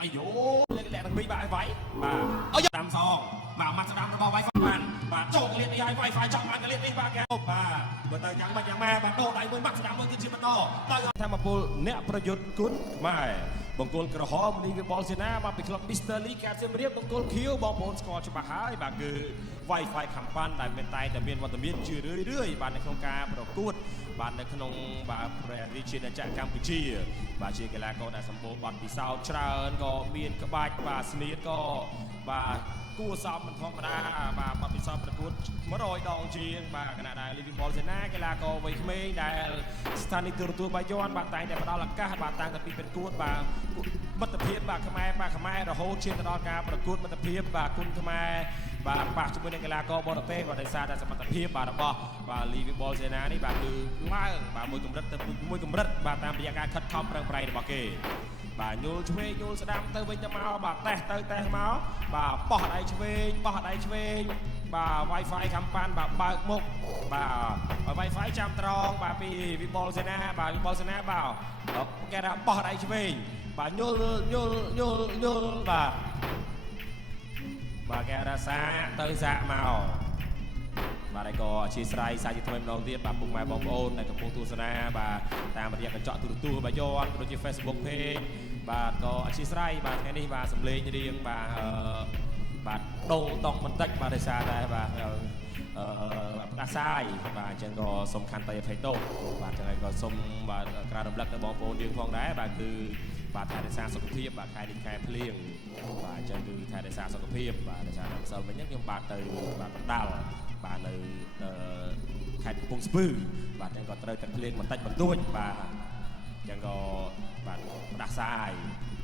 អាយយោលេខទាំងពីរបាទឲ្យវាយបាទអយតាមសងបាទមកស្ដាំរបស់ Wi-Fi បាទចូលកលៀតនេះឲ្យ Wi-Fi ចង់បានកលៀតនេះបាទគេបាទបើទៅយ៉ាងម៉េចយ៉ាងម៉ែបាទដោដៃមួយមកស្ដាំមួយគឺជាបន្តទៅធម្មពលអ្នកប្រយុទ្ធគុណខ្មែរបង្គោលក្រហមនេះវាបលសេនាបាទពីក្លឹប Mr. Lee កាត់សៀមរាបបង្គោលខៀវបងប្អូនស្គាល់ច្បាស់ហើយបាទគឺ Wi-Fi ខំប៉ាន់ដែលមានតែមានវត្តមានជារឿយៗបាទនៅក្នុងការប្រកួតបាទនៅក្នុងបាទព្រះរាជាណាចក្រកម្ពុជាបាទជាកីឡាករដែលសម្បូរបទពិសោធន៍ច្រើនក៏មានក្បាច់បាទស្នៀតក៏បាទគួរសមមិនធម្មតាបាទបទពិសោធន៍ប្រកួត100ដងជាងបាទគណៈដែលលីវីបលសេនាកីឡាករវ័យក្មេងដែលស្ថានីយទូរទស្សន៍បាយ័នបាទតែងតែផ្ដល់ឱកាសបាទតាំងពីប្រកួតបាទមិត្តភាពបាទខ្មែររហូតឈានទៅដល់ការប្រកួតមិត្តភាពបាទគុណខ្មែរបាទប៉ះជាមួយនឹងកីឡាករបរទេសបាទដោយសារតែសមត្ថភាពបាទរបស់បាទលីវីបលសេនានេះបាទគឺឡើងបាទមួយកម្រិតទៅមួយកម្រិតបាទតាមរយៈការខិតខំប្រឹងប្រែងរបស់គេបាទញូលឆ្វេងញូលស្ដាំទៅវិញទៅមកបាទតេះទៅតេះមកបាទបោះដៃឆ្វេងបោះដៃឆ្វេងបាទ Wi-Fi ខំប៉ាន់បាទបើកមុខបាទ Wi-Fi ចាំត្រង់បាទពីវិបុលសេនាបាទវិបុលសេនាបាទគេថាបោះដៃឆ្វេងបាទញូលបាទគេថាសាទៅសាកមកបាទហើយក៏អធិស្ឋានសាជាថ្មីម្ដងទៀតបាទពុកម៉ែបងប្អូនដែលកំពុងទស្សនាបាទតាមរយៈកញ្ចក់ទូរទស្សន៍បាយ័នក៏ដូចជា Facebook Page បាទក៏អធិស្ឋានបាទថ្ងៃនេះបាទសម្លេងរៀងបាទដូរតង់បន្តិចបាទដោយសារតែបាទផ្ដាសាយបាទអញ្ចឹងក៏សូមខន្តីអភ័យទោសបាទចឹងហើយក៏សូមបាទក្រាបរំលឹកដល់បងប្អូនយើងផងដែរបាទគឺបាទថែរក្សាសុខភាពបាទខែនេះខែភ្លៀងបាទអញ្ចឹងគឺថែរក្សាសុខភាពបាទដោយសារតែម្សិលមិញខ្ញុំបាទទៅបាទបណ្ដាលបាទនៅខេត្តកំពង់ស្ពឺបាទអញ្ចឹងក៏ត្រូវតែភ្លៀងបន្តិចបន្តួចបាទអញ្ចឹងក៏បាទផ្ដាសាយ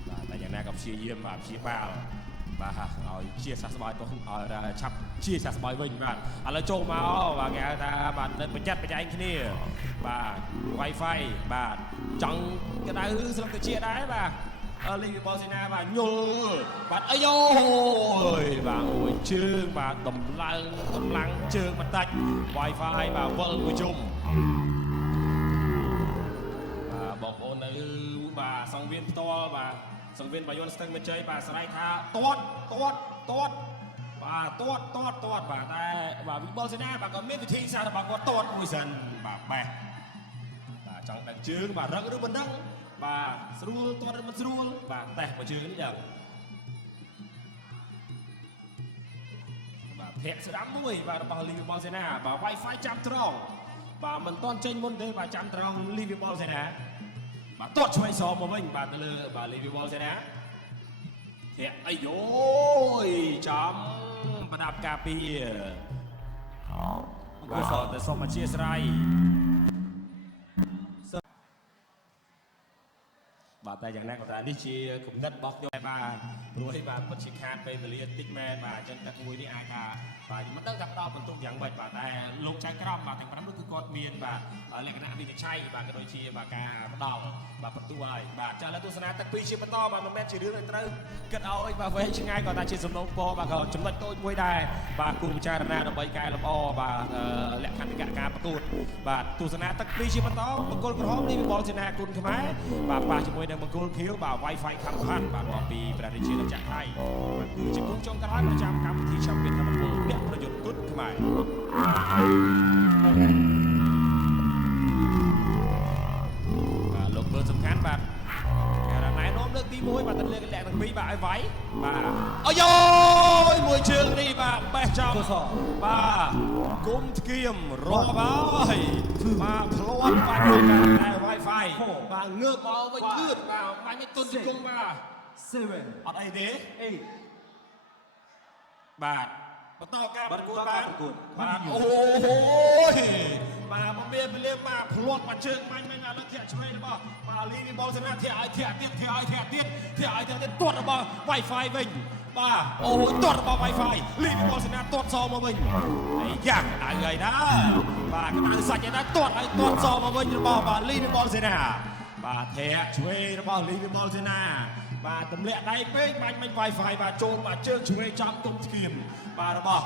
បាទតែយ៉ាងណាក៏ព្យាយាមបាទព្យាបាលបាទឲ្យជាសះស្បើយទៅឲ្យឆាប់ជាសះស្បើយវិញបាទឥឡូវចូលមកបាទគេហៅថាបាទនៅប្រយ័ត្នប្រយែងគ្នាបាទ Wi-Fi បាទចង់ក្តៅស្លឹកត្រចៀកដែរបាទលីវីបលសេនាបាទញុលបាទអាយយបាទមួយជើងបាទតម្លាំងជើងបន្តិច Wi-Fi បាទវល់មួយជុំបាទបងប្អូននៅបាទសង្វៀនផ្ទាល់បាទសង្វៀនបាយ័នស្ទឹងមានជ័យបាទស្រែកថាទាត់បាទទាត់បាទតែបាទវិបុលសេនាបាទក៏មានវិធីសាស្ត្ររបស់គាត់ទាត់មួយសិនបាទបេះបាទចង់ដឹងជើងបាទរឹងឬមិនដឹងបាទស្រួលទាត់ឬមិនស្រួលបាទតេះមួយជើងនេះដឹងបាទធាក់ស្ដាំមួយបាទរបស់លីវីបុលសេនាបាទ Wi-Fi ចាំត្រង់បាទមិនទាន់ចេញមុនទេបាទចាំត្រង់លីវីបុលសេនាបាទទាត់ឆ្វេងសមកវិញបាទទៅលើបាទលីវីបុលសេនាធាក់អាយយោចំប្រដាប់ការពារបាទទៅសូមអធិស្ឋានបាទតែយ៉ាងណាក៏ថានេះជាគំនិតរបស់ខ្ញុំបាទព្រោះឲ្យបាទពិតជាខាតពេលវេលាតិចមែនបាទអញ្ចឹងទឹកមួយនេះអាចថាបាទខ្ញុំមិនដឹងថាផ្ដល់បន្ទុកយ៉ាងម៉េចបាទតែលោកចៅក្រមបាទទាំង5នោះគឺគាត់មានបាទលក្ខណៈវិនិច្ឆ័យបាទក៏ដូចជាបាទការផ្ដល់បាទបន្ទុកហើយបាទចាស់លើទស្សនាទឹក2ជាបន្តបាទមិនមែនជារឿងឲ្យត្រូវគិតឲ្យបាទវែងឆ្ងាយក៏ថាជាសំណូមពរបាទក៏ចំណុចតូចមួយដែរបាទគូពិចារណាដើម្បីកែលម្អបាទលក្ខន្តិកៈការប្រកួតបាទទស្សនាទឹក2ជាបន្តបង្គោលក្រហមនេះវិបុលសេនាគុណខ្មែរបាទប៉ះជាមួយនឹងបង្គោលខៀវបាទ Wi-Fi ខំផាន់បាទមកពីព្រះរាជាណាចក្រថៃបាទគឺជាគុំចុងក្រោយប្រចាំកម្មវិធីឆាំពីធម្មពលអ្នកប្រយុទ្ធគុណខ្មែរបាទលោកមើលសំខាន់បាទការណែនាំលើកទី1បាទទៅលើកទាំង2បាទឲ្យវាយបាទអាយយមួយជើងនេះបាទបេះចំបាទគុំធ្គាមរាប់ហើយបាទផ្លាត់បាទតែ Wi-Fi បាទងើបមកវិញលឿនបាទបាញ់ទុនជង្គង់បាទ7អត់អីទេបាទបន្តការប្រកួតបាទអូយបាទមកមានពលិមបាទផ្លាត់មកជើងមាញ់ឥឡូវធាក់ឆ្វេងរបស់បាទលីវីបុលសេនាធាក់ឲ្យធាក់ទៀតទាត់របស់ Wi-Fi វិញបាទអូយទាត់របស់ Wi-Fi លីវីបុលសេនាទាត់សមកវិញអាយ៉ាក់អើហើយដែរបាទក្តៅសាច់ដែរទាត់សមកវិញរបស់បាទលីវីបុលសេនាបាទធាក់ឆ្វេងរបស់លីវីបុលសេនា បាទទម្លាក់ដៃពេកបាញ់ Wi-Fi បាទចូលបាទជើងឆ្វេងចំទុំស្គៀមបាទរបស់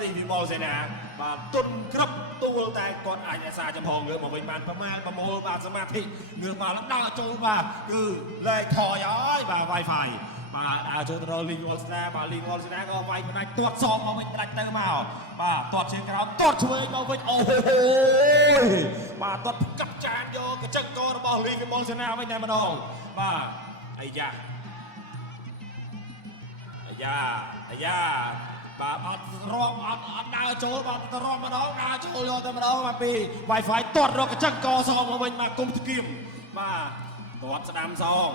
លីវីម៉ុលសេណាបាទទុនក្រឹបទួលតែគាត់អាចរក្សាចំហងងើបមកវិញបានប្រមាណប្រមូលបាទសមាធិងើបមកដល់ចូលបាទគឺលែងថយហើយបាទ Wi-Fi បាទអាចចូលទៅរកលីងវ៉លស្នាបាទលីងវ៉លស្នាក៏វាយផ្នែកទាត់សងមកវិញផ្ដាច់ទៅមកបាទទាត់ជើងក្រោមទាត់ឆ្វេងមកវិញអូហូបាទទាត់កាប់ចានយកកញ្ចឹងករបស់លីងវ៉លស្នាវិញតែម្ដងបាទអាយ៉ាបាទអត់រំអត់ដើរចូលបាទទៅរំម្ដងដើរចូលយកតែម្ដងមកពី Wi-Fi ទាត់រកកញ្ចឹងកសងមកវិញបាទគុំស្គៀមបាទទាត់ស្ដាំសង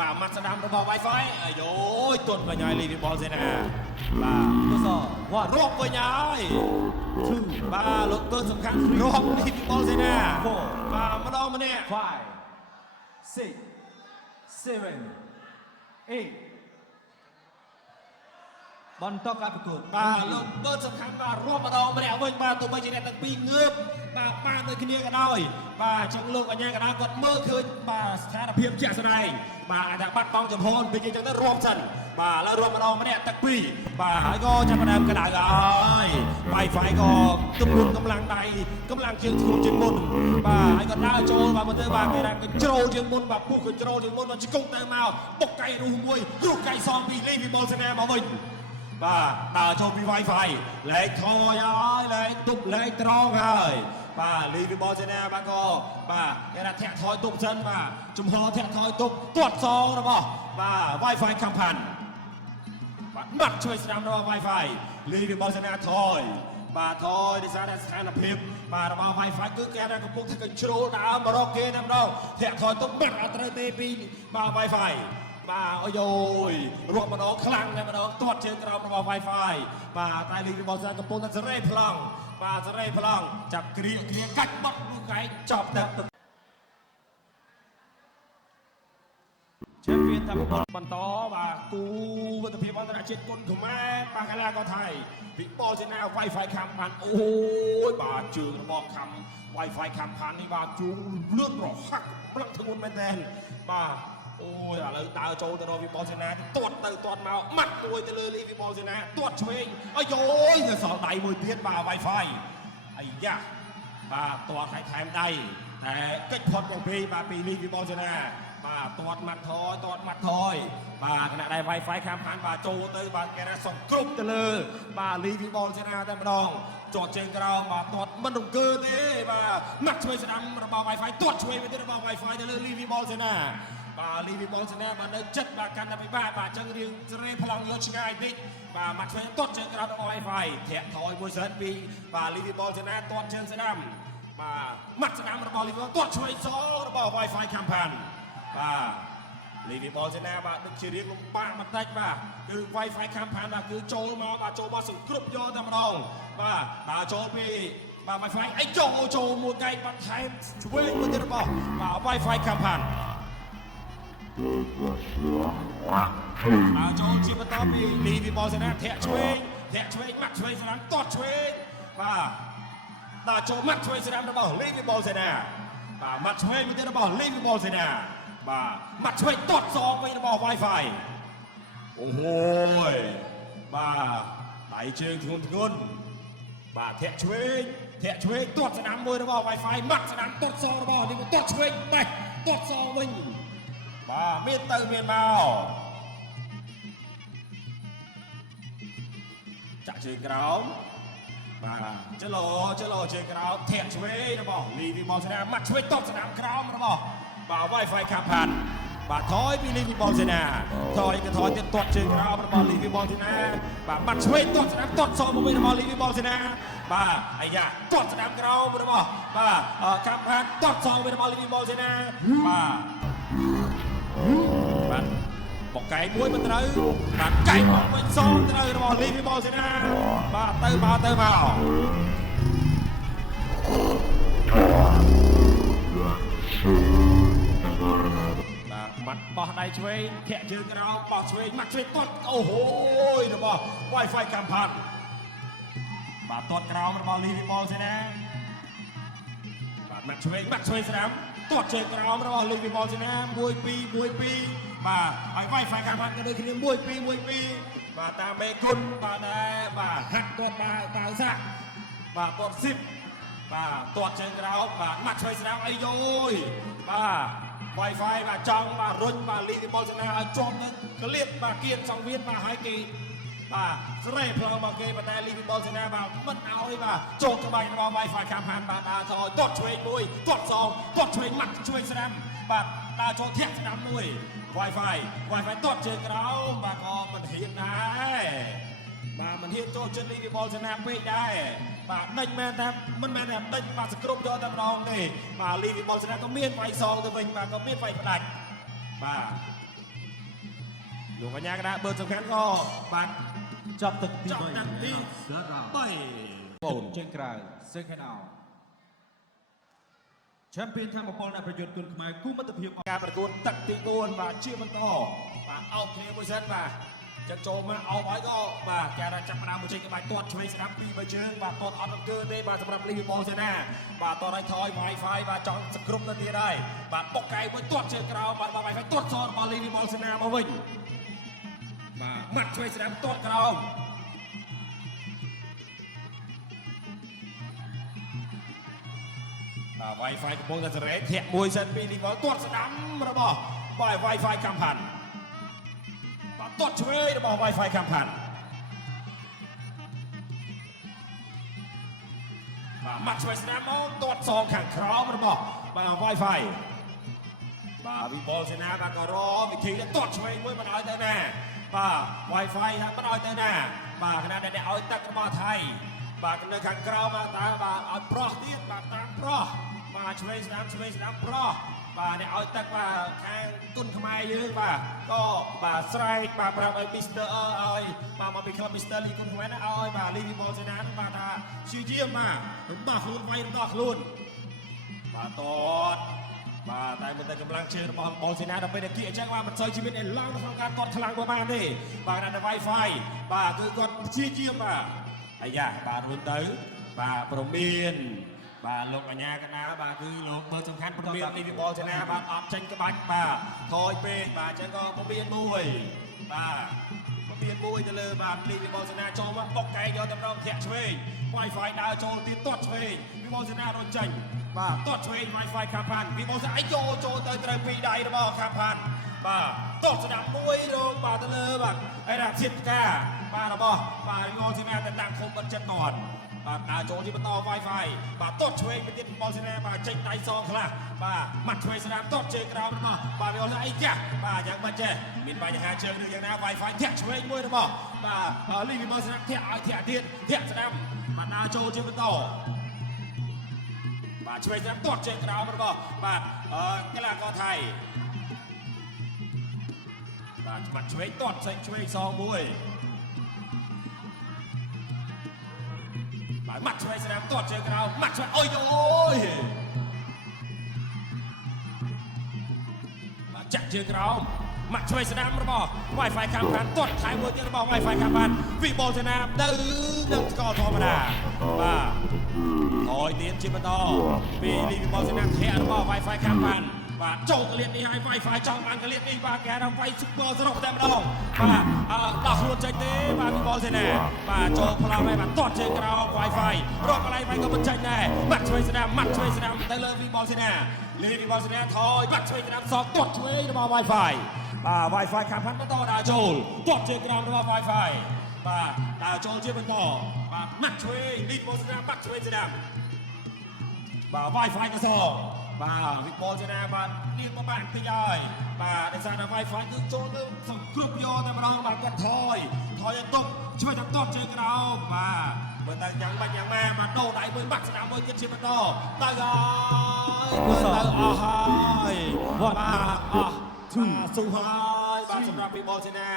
បាទម៉ាត់ស្ដាំរបស់ Wi-Fi អាយយទន់វិញហើយលីវីបលសេណាបាទទស្សវត្តរាប់វិញហើយបាទលោកទស្សសំខាន់រាប់លីវីបលសេណាបាទម្ដងម្នាក់5 6 7 8បន្តការប្រកួតបាទលោកបើសំខាន់បាទរាប់ម្ដងម្នាក់វិញបាទទោះបីជាអ្នកទាំងពីរងើបបាទបានដូចគ្នាក៏ដោយបាទចង់លោកអញ្ញាក៏ដោយគាត់មើលឃើញបាទស្ថានភាពជាក់ស្ដែងបាទអាចថាបាត់បង់ចំហនពីគេចឹងទៅរាប់សិនបាទឥឡូវរាប់ម្ដងម្នាក់ទឹកពីរបាទហើយក៏ចាប់ផ្ដើមកដៅហើយ Wi-Fi ក៏ទម្ងន់កម្លាំងដៃកម្លាំងជើងធ្ងន់ជាងមុនបាទហើយក៏ដើរចូលបាទមើលទៅបាទគេថាជ្រោលជាងមុនបាទពុះក៏ជ្រោលជាងមុនមកឆ្កុកទៅមកបុកកៃរុះមួយរុះកៃសងពីលីវីបលសេណាមកវិញបាទដើរចូលពី Wi-Fi លែងថយហើយលែងទប់លែងត្រង់ហើយបាទលីវីបលសេណាបាទក៏បាទគេថាធាក់ថយទប់សិនបាទជំហរធាក់ថយទប់ទាត់សងរបស់បាទ Wi-Fi ខំផាន់បាទបាត់ជួយស្ដាំរបស់ Wi-Fi លីវីបលសេណាថយបាទថយដោយសារតែស្ថានភាពបាទរបស់ Wi-Fi គឺគេថាកំពុងតែជ្រុលដើមមករកគេតែម្ដងធាក់ថយទប់បាត់អត់ត្រូវទេពីបាទ Wi-Fiបាទអូយរាប់ម្ដងខ្លាំងតែម្ដងទាត់ជើងក្រោមរបស់ Wi-Fi បាទតែលីវីបលសេណាកំពុងតែសេរីប្លង់បាទសេរីប្លង់ចាប់គ្រាកាច់បត់នោះកែចប់ទឹកជើងវាតាមបន្តបាទគូវត្តភាពអន្តរជាតិគុណខ្មែរបាទកីឡាករថៃវិបលសេណា Wi-Fi ខំបានអូយបាទជើងរបស់ខំ Wi-Fi ខំផាន់នេះបាទជួងលឿនរហ័សប្លង់ធ្ងន់មែនទែនបាទអូយឥឡូវដើរចូលទៅរកវិបលសេណាទាត់ទៅទាត់មកម៉ាត់មួយទៅលើលីវិបលសេណាទាត់ឆ្វេងអាយយទៅសល់ដៃមួយទៀតបាទ Wi-Fi អាយ៉ាបាទទាត់ថែមដៃតែកិច្ចផុតមកពីបាទពីលីវិបលសេណាបាទទាត់ម៉ាត់ថយបាទខណៈដែល Wi-Fi ខាងផាន់បាទចូលទៅបាទគេថាសង្គ្រប់ទៅលើបាទលីវិបលសេណាតែម្ដងជាប់ជើងក្រោមបាទទាត់មិនរង្គើទេបាទម៉ាត់ឆ្វេងស្ដាំរបស់ Wi-Fi ទាត់ឆ្វេងទៅរបស់ Wi-Fi ទៅលើលីវិបលសេណាបាទលីវីបលសេណាបាទនៅចិត្តបាទកាន់តែពិបាកបាទចឹងរៀងសេរីប្លង់យកឆ្ងាយតិចបាទមកឆ្វេងទាត់ជើងក្រោមរបស់ Wi-Fi ធាក់ថយមួយសិនពីបាទលីវីបលសេណាទាត់ជើងស្ដាំបាទម៉ាត់ស្ដាំរបស់លីវីបលទាត់ឆ្វេងសងរបស់ Wi-Fi ខាងផាន់បាទលីវីបលសេណាបាទដូចជារៀងលំបាកបន្តិចបាទគឺ Wi-Fi ខាងផាន់បាទគឺចូលមកបាទចូលមកសង្គ្រប់យកតែម្ដងបាទដើរចូលពីបាទ Wi-Fi អីចូលមួយកែកបន្ថែមឆ្វេងមួយទៀតរបស់បាទ Wi-Fi ខាងផាន់ចូលជាបន្តពីលីវីបលសេណាធាក់ឆ្វេងម៉ាត់ឆ្វេងស្ដាំទាត់ឆ្វេងបាទដល់ចូលម៉ាត់ឆ្វេងស្ដាំរបស់លីវីបលសេណាបាទម៉ាត់ឆ្វេងមួយទៀតរបស់លីវីបលសេណាបាទម៉ាត់ឆ្វេងទាត់សងវិញរបស់ Wi-Fi អូហូយបាទដៃជើងធ្ងន់បាទធាក់ឆ្វេងទាត់ស្ដាំមួយរបស់ Wi-Fi ម៉ាត់ស្ដាំទាត់សងរបស់លីវីទាត់ឆ្វេងបេះទាត់សងវិញបាទមានទៅមានមកចាក់ជើងក្រោមបាទចលោជើងក្រោមធាក់ឆ្វេងរបស់លីវីបលសេណាម៉ាត់ឆ្វេងទាត់ស្ដាំក្រោមរបស់បាទ Wi-Fi ខាងផាន់បាទថយពីលីវីបលសេណាថយទៀតទាត់ជើងក្រោមរបស់លីវីបលសេណាបាទម៉ាត់ឆ្វេងទាត់ស្ដាំទាត់សងមកវិញរបស់លីវីបលសេណាបាទអាយ៉ាទាត់ស្ដាំក្រោមរបស់បាទខាងផាន់ទាត់សងវិញរបស់លីវីបលសេណាបាទបកកែកមួយមិនត្រូវបាទកែកមកវិញសងត្រូវរបស់លីវីបលសេណាបាទទៅមកបាទម៉ាត់បោះដៃឆ្វេងធាក់ជើងក្រោមបោះឆ្វេងម៉ាត់ឆ្វេងទាត់អូហូយរបស់ Wi-Fi កាំផាន់បាទទាត់ក្រោមរបស់លីវីបលសេណាបាទម៉ាត់ឆ្វេងស្ដាំទាត់ជើងក្រោមរបស់លីវីបលសេណា1-2 បាទហើយ Wi-Fi ខាងបានក៏ដូចគ្នា1 2 1 2បាទតាមមេគុណបាទដែរបាទហាត់ទាត់បាវសាក់បាទទាត់10បាទទាត់ជើងក្រោមបាទម៉ាត់ឆ្វេងស្ដាំអីយោយបាទ Wi-Fi បាទចង់បាទរុញបាទលីវិបុលសេនាឲ្យជាប់នឹងក្លៀតបាទគៀនសង្វៀនបាទហើយគេបាទស្រេផ្លងមកគេប៉ុន្តែលីវិបុលសេនាបាទមិនឲ្យបាទចូលក្បាច់របស់ Wi-Fi ខាងហានបាទដើរចូលទាត់ឆ្វេងមួយទាត់សងទាត់ឆ្វេងម៉ាត់ឆ្វេងស្ដាំបាទដើរចូលធាក់ស្ដាំមួយ Wi-Fi ទាត់ជើងក្រោមបាទក៏មិនហ៊ានដែរបាទមិនហ៊ានចូលចិត្តលីវិបុលសេនាពេកដែរបាទដេញមែនតែមិនមែនតែដេញបាទសគ្រប់យកតែម្ដងទេបាទលីវិបុលសេនាក៏មានវាយសងទៅវិញបាទក៏មានវាយផ្ដាច់បាទលោកកញ្ញាកណ្ដាលបឺតសំខាន់ក៏បាទចាប់ទឹកទី3 3បូនជើងក្រៅ second out champion ធម្មពលអ្នកប្រយុទ្ធគុណខ្មែរគូមិត្តភាពការប្រកួតទឹកទី4បាទជាបន្តបាទអោបគ្នាមួយសិនបាទចឹងចូលមកអោបហើយក៏បាទគេថាចាប់ផ្ដើមមួយចេញក្បាច់ទាត់ឆ្វេងស្ដាំពីរបីជើងបាទទាត់អត់អង្គើទេបាទសម្រាប់លីវីបុលសេនាបាទទាត់ឲ្យថយ Wi-Fi បាទចង់សគ្រប់ទៅទៀតហើយបាទបុកកែមួយទាត់ជើងក្រោមបាទ Wi-Fi ទាត់សររបស់លីវីបុលសេនាមកវិញបាទម៉ាត់ឆ្វេងស្ដាំទាត់ក្រោមWi-Fi កំពុងតែសេរីធាក់មួយសិនពីលីវ៉លទាត់ស្ដាំរបស់ Wi-Fi កំផាន់បាទទាត់ឆ្វេងរបស់ Wi-Fi កំផាន់បាទម៉ាត់ឆ្វេងស្ដាំមកទាត់សងខាងក្រោមរបស់បាទ Wi-Fi បាទវីបុលសេនាបាទក៏រវិធីទាត់ឆ្វេងមួយមិនឲ្យទៅណាបាទ Wi-Fi ថាមិនឲ្យទៅណាបាទខណៈដែលអ្នកឲ្យទឹករបស់ថៃបាទនៅខាងក្រោមបាទតើបាទឲ្យប្រោះទៀតបាទតាមប្រោះបាទឆ្វេងស្ដាំប្រោះបាទអ្នកឲ្យទឹកបាទខាងគុណខ្មែរយើងបាទក៏បាទស្រែកបាទប្រាប់ឲ្យ Mr. ឲ្យបាទមកពីក្លឹប Mr. លីគុណខ្មែរណាឲ្យបាទលីវីបុលសេនាបាទថាព្យាយាមបាទរបស់ខ្លួនវាយរបស់ខ្លួនបាទតតបាទតែមិនតែកម្លាំងជើងរបស់បុលសេនាដល់ពេលដែលគៀកអញ្ចឹងបាទមិនសូវជីវិតឯឡើងក្នុងការតតខ្លាំងរបស់បានទេបាទនៅ Wi-Fi បាទគឺគាត់ព្យាយាមបាទអាយ៉ាបាទរួចទៅបាទប្រមានបាទលោកអញ្ញាកណ្ដាលបាទគឺលោកមើលសំខាន់ប្រមានលីវីបុលសេនាបាទអត់ចេញក្បាច់បាទថយពេកបាទអញ្ចឹងក៏ប្រមានមួយបាទប្រមានមួយទៅលើបាទលីវីបុលសេនាចូលមកបុកកែយកទៅម្ដងធាក់ឆ្វេង Wi-Fi ដើរចូលទៀតទាត់ឆ្វេងលីវីបុលសេនារត់ចេញបាទទាត់ឆ្វេង Wi-Fi ខាងផាន់លីវីបុលសេនាចូលទៅត្រូវពីដៃរបស់ខាងផាន់បាទទាត់ស្ដាប់មួយរងបាទទៅលើបាទអីរ៉ាធិបការបាទរបស់បាទលីវីបុលសេនាទៅតាមឃុំបិទចិត្តមាត់បាទដើរចូលជាបន្ត Wi-Fi បាទទាត់ឆ្វេងទៅទៀតបុលសេនាបាទចេញដៃសងខ្លះបាទម៉ាត់ឆ្វេងស្ដាំទាត់ជើងក្រោមរបស់បាទវាអីចាស់បាទយ៉ាងមិនចេះមានបញ្ហាជើងឬយ៉ាងណា Wi-Fi ធាក់ឆ្វេងមួយរបស់បាទលីវីបុលសេនាធាក់ឲ្យធាក់ទៀតធាក់ស្ដាំបាទដើរចូលជាបន្តបាទឆ្វេងស្ដាំទាត់ជើងក្រោមរបស់បាទកីឡាករថៃបាទម៉ាត់ឆ្វេងទាត់ឆ្វេងសងមួយម៉ាត់ឆ្វេងស្ដាំទាត់ជើងក្រោមម៉ាត់ឆ្វេងអុយអូយបាទចាក់ជើងក្រោមម៉ាត់ឆ្វេងស្ដាំរបស់ Wi-Fi ខាងបានទាត់ថែមមួយទៀតរបស់ Wi-Fi ខាងបានវីបុលសេនាទៅនឹងស្កលធម្មតាបាទថយទៀតជាបន្តពីលីវីបុលសេនាធាក់របស់ Wi-Fi ខាងបានបាទចូលកលៀតនេះឲ្យ Wi-Fi ចង់បានកលៀតនេះបាទគេថាវាយ Super សរុបតែម្ដងបាទដោះខ្លួនចេញទេបាទវីបុលសេនាបាទចូលផ្លោះហើយបាទទាត់ជើងក្រោម Wi-Fi រត់កន្លែងវាយក៏មិនចេញដែរម៉ាត់ឆ្វេងស្ដាំទៅលើវីបុលសេនាលីវីបុលសេនាថយម៉ាត់ឆ្វេងស្ដាំសងទាត់ឆ្វេងរបស់ Wi-Fi បាទ Wi-Fi ខាងបានបន្តដើរចូលទាត់ជើងក្រោមរបស់ Wi-Fi បាទដើរចូលជាបន្តបាទម៉ាត់ឆ្វេងលីវីបុលសេនាម៉ាត់ឆ្វេងស្ដាំបាទ Wi-Fi ក៏សងបាទវីបុលសេនាបាទនេះមកបានតិចហើយបាទដោយសារតែ Wi-Fi គឺចូលទៅសង្គ្រប់យកតែម្ដងបាទគាត់ថយឲ្យទុកឆ្វេងទៅទាត់ជើងក្រោមបាទបើតែយ៉ាងម៉េចយ៉ាងម៉ាបាទដូរដៃមួយបាក់ស្ដាំមួយទៀតជាបន្តទៅហើយអស់ហើយបាទអស់ស៊ូហើយបាទសម្រាប់វីបុលសេនា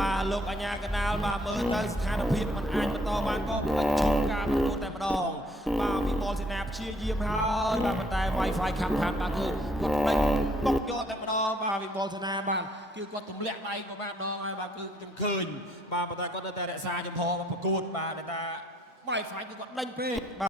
បាទលោកអញ្ញាកណ្ដាលបាទមើលទៅស្ថានភាពមិនអាចបន្តបានក៏មិនឈប់ការប្រកួតតែម្ដងបាទវីបុលសេនាព្យាយាមហើយបាទប៉ុន្តែ Wi-Fi ខាំខានបាទគឺគាត់ដេញបុកយកតែម្ដងបាទវីបុលសេនាបាទគឺគាត់ទម្លាក់ដៃប្រហែលដងហើយបាទគឺខ្ញុំឃើញបាទប៉ុន្តែគាត់នៅតែរក្សាចំហប្រកួតបាទដែលថា Wi-Fi គឺគាត់ដេញពេក